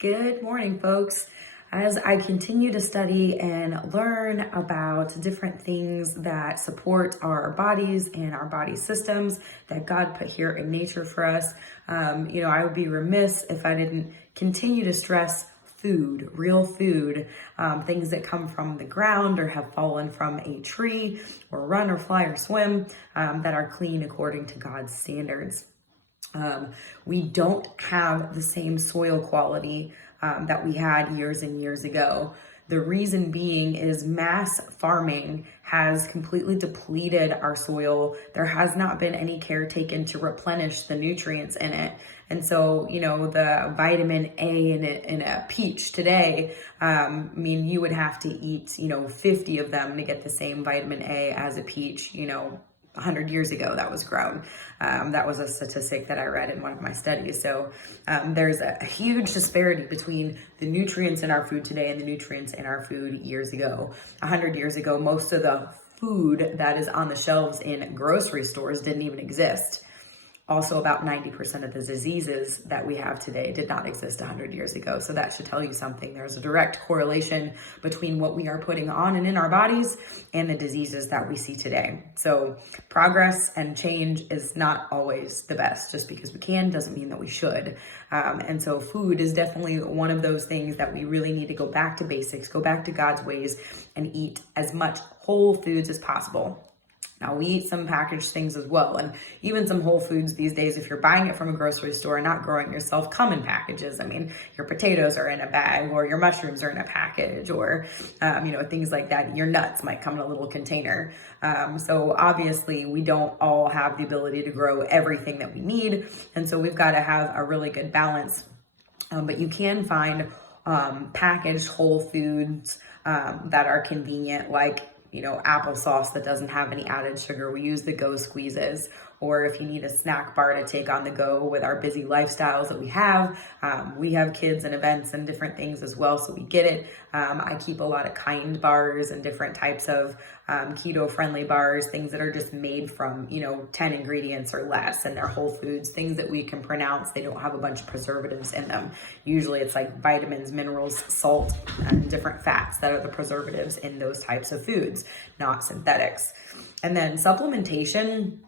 Good morning, folks. As I continue to study and learn about different things that support our bodies and our body systems that God put here in nature for us, I would be remiss if I didn't continue to stress food, real food, things that come from the ground or have fallen from a tree or run or fly or swim that are clean according to God's standards. We don't have the same soil quality that we had years and years ago. The reason being is mass farming has completely depleted our soil. There has not been any care taken to replenish the nutrients in it. And so, the vitamin A in a peach today, you would have to eat, 50 of them to get the same vitamin A as a peach, 100 years ago that was grown. That was a statistic that I read in one of my studies. So there's a huge disparity between the nutrients in our food today and the nutrients in our food years ago. 100 years ago, most of the food that is on the shelves in grocery stores didn't even exist. Also, about 90% of the diseases that we have today did not exist 100 years ago. So that should tell you something. There's a direct correlation between what we are putting on and in our bodies and the diseases that we see today. So progress and change is not always the best. Just because we can doesn't mean that we should. And so food is definitely one of those things that we really need to go back to basics, go back to God's ways, and eat as much whole foods as possible. Now, we eat some packaged things as well, and even some whole foods these days, if you're buying it from a grocery store and not growing yourself, come in packages. Your potatoes are in a bag, or your mushrooms are in a package, or, things like that. Your nuts might come in a little container. So obviously, we don't all have the ability to grow everything that we need, and so we've got to have a really good balance. But you can find packaged whole foods that are convenient, like applesauce that doesn't have any added sugar. We use the Go Squeezes. Or if you need a snack bar to take on the go with our busy lifestyles that we have kids and events and different things as well, so we get it. I keep a lot of Kind bars and different types of keto-friendly bars, things that are just made from, 10 ingredients or less, and they're whole foods, things that we can pronounce. They don't have a bunch of preservatives in them. Usually it's like vitamins, minerals, salt, and different fats that are the preservatives in those types of foods, not synthetics. And then supplementation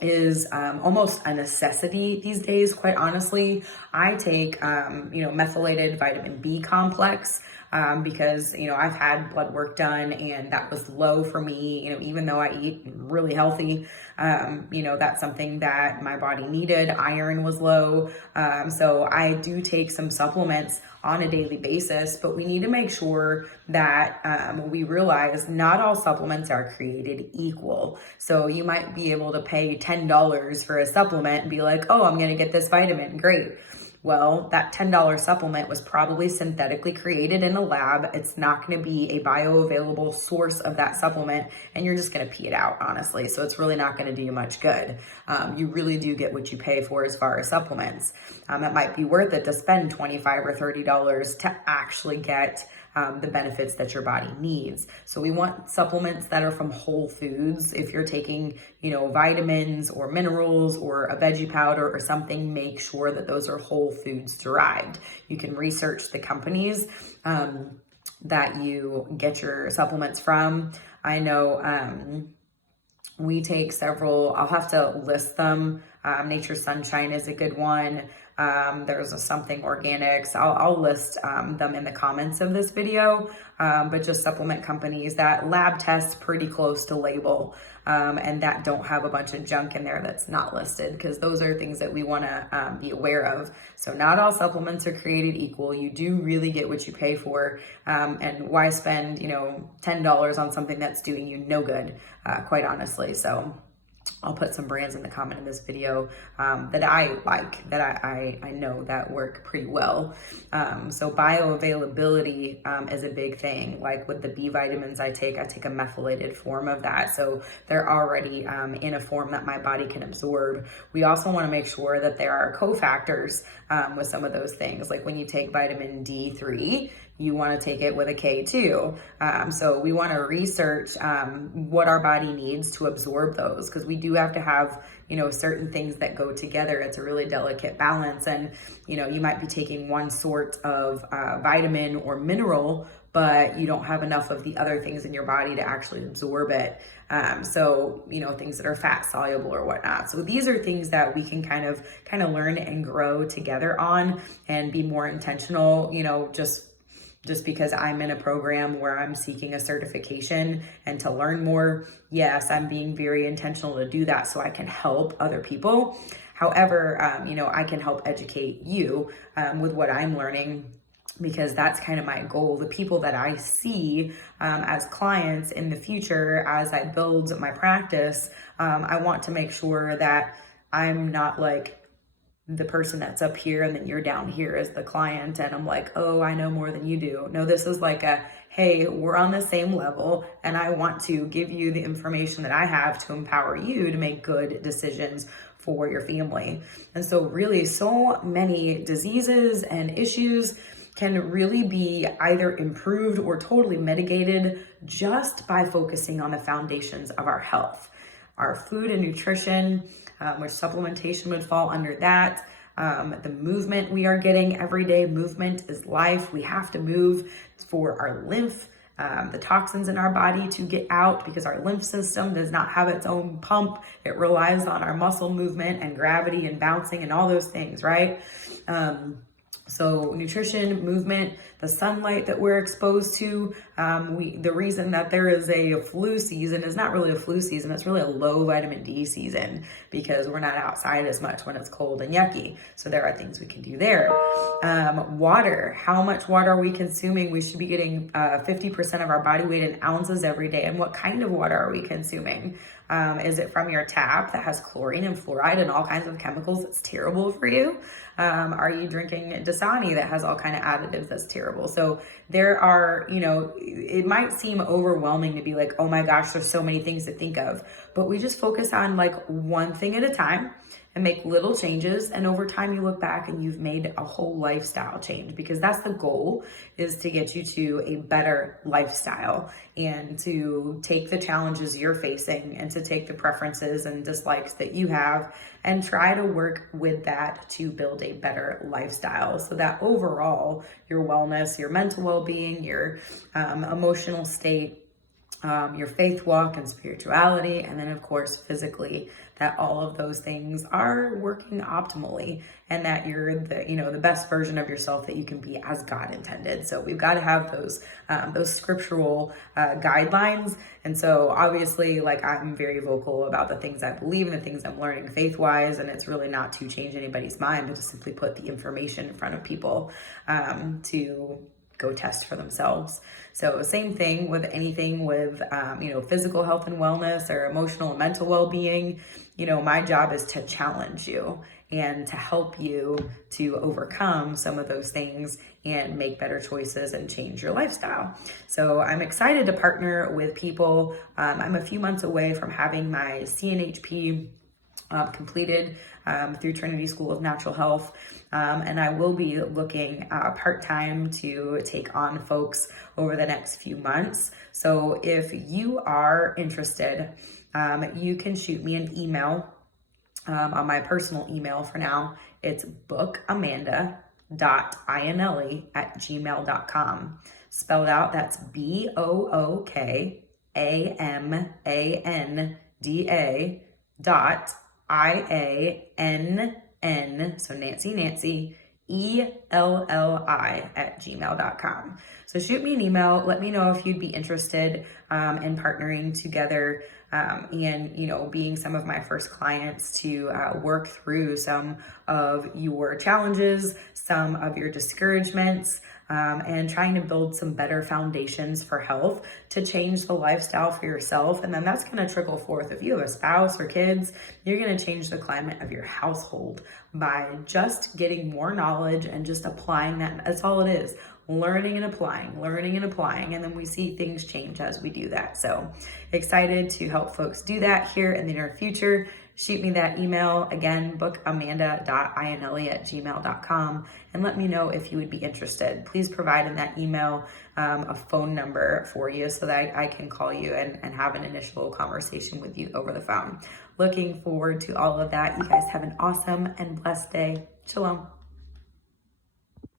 is almost a necessity these days, quite honestly. I take, methylated vitamin B complex because, I've had blood work done and that was low for me, even though I eat really healthy. That's something that my body needed. Iron was low. So I do take some supplements on a daily basis, but we need to make sure that we realize not all supplements are created equal. So you might be able to pay $10 for a supplement and be like, oh, I'm going to get this vitamin. Great. Well, that $10 supplement was probably synthetically created in a lab. It's not going to be a bioavailable source of that supplement, and you're just going to pee it out, honestly. So it's really not going to do you much good. You really do get what you pay for as far as supplements. It might be worth it to spend $25 or $30 to actually get the benefits that your body needs. So we want supplements that are from whole foods. If you're taking, vitamins or minerals or a veggie powder or something, make sure that those are whole foods derived. You can research the companies that you get your supplements from. I know we take several, I'll have to list them. Nature's Sunshine is a good one. There's something organics. I'll list them in the comments of this video, but just supplement companies that lab test pretty close to label and that don't have a bunch of junk in there that's not listed, because those are things that we want to be aware of. So not all supplements are created equal. You do really get what you pay for, and why spend $10 on something that's doing you no good, quite honestly. So I'll put some brands in the comment in this video that I like, that I know that work pretty well. So bioavailability is a big thing. Like with the B vitamins I take a methylated form of that. So they're already in a form that my body can absorb. We also want to make sure that there are cofactors with some of those things. Like when you take vitamin D3, you want to take it with a K2. So we want to research what our body needs to absorb those, because we do do have to have, certain things that go together. It's a really delicate balance. And, you might be taking one sort of vitamin or mineral, but you don't have enough of the other things in your body to actually absorb it. So, things that are fat soluble or whatnot. So these are things that we can kind of learn and grow together on and be more intentional, just because I'm in a program where I'm seeking a certification and to learn more. Yes, I'm being very intentional to do that so I can help other people. However, I can help educate you with what I'm learning, because that's kind of my goal. The people that I see as clients in the future, as I build my practice, I want to make sure that I'm not like the person that's up here and then you're down here as the client and I'm like, oh, I know more than you do. No, this is like hey, we're on the same level and I want to give you the information that I have to empower you to make good decisions for your family. And so really, so many diseases and issues can really be either improved or totally mitigated just by focusing on the foundations of our health. Our food and nutrition, which supplementation would fall under that. The movement we are getting every day. Movement is life. We have to move for our lymph, the toxins in our body to get out, because our lymph system does not have its own pump. It relies on our muscle movement and gravity and bouncing and all those things, right? So nutrition, movement, the sunlight that we're exposed to, the reason that there is a flu season is not really a flu season, it's really a low vitamin D season, because we're not outside as much when it's cold and yucky. So there are things we can do there. Water, how much water are we consuming? We should be getting 50% of our body weight in ounces every day. And what kind of water are we consuming? Is it from your tap that has chlorine and fluoride and all kinds of chemicals that's terrible for you? Are you drinking Dasani that has all kind of additives that's terrible? So there are, it might seem overwhelming to be like, oh my gosh, there's so many things to think of, but we just focus on like one thing at a time and make little changes. And over time you look back and you've made a whole lifestyle change, because that's the goal, is to get you to a better lifestyle and to take the challenges you're facing and to take the preferences and dislikes that you have and try to work with that to build a better lifestyle, so that overall your wellness, your mental well-being, your emotional state, your faith walk and spirituality, and then of course physically, that all of those things are working optimally and that you're the best version of yourself that you can be as God intended. So we've got to have those scriptural guidelines. And so obviously, like, I'm very vocal about the things I believe and the things I'm learning faith-wise, and it's really not to change anybody's mind, but to simply put the information in front of people to go test for themselves. So same thing with anything with, physical health and wellness or emotional and mental well-being. My job is to challenge you and to help you to overcome some of those things and make better choices and change your lifestyle. So I'm excited to partner with people. I'm a few months away from having my CNHP completed through Trinity School of Natural Health. And I will be looking part-time to take on folks over the next few months. So if you are interested, you can shoot me an email on my personal email for now. It's bookamanda.iannelli@gmail.com. Spelled out, that's BOOKAMANDA.IANN, so Nancy, ELLI@gmail.com. So shoot me an email. Let me know if you'd be interested in partnering together and, being some of my first clients to work through some of your challenges, some of your discouragements, and trying to build some better foundations for health to change the lifestyle for yourself. And then that's going to trickle forth. If you have a spouse or kids, you're going to change the climate of your household by just getting more knowledge and just applying that. That's all it is. Learning and applying. And then we see things change as we do that. So excited to help folks do that here in the near future. shoot me that email. Again, bookamanda.iannelli@gmail.com, and let me know if you would be interested. Please provide in that email a phone number for you so that I can call you and have an initial conversation with you over the phone. Looking forward to all of that. You guys have an awesome and blessed day. Shalom.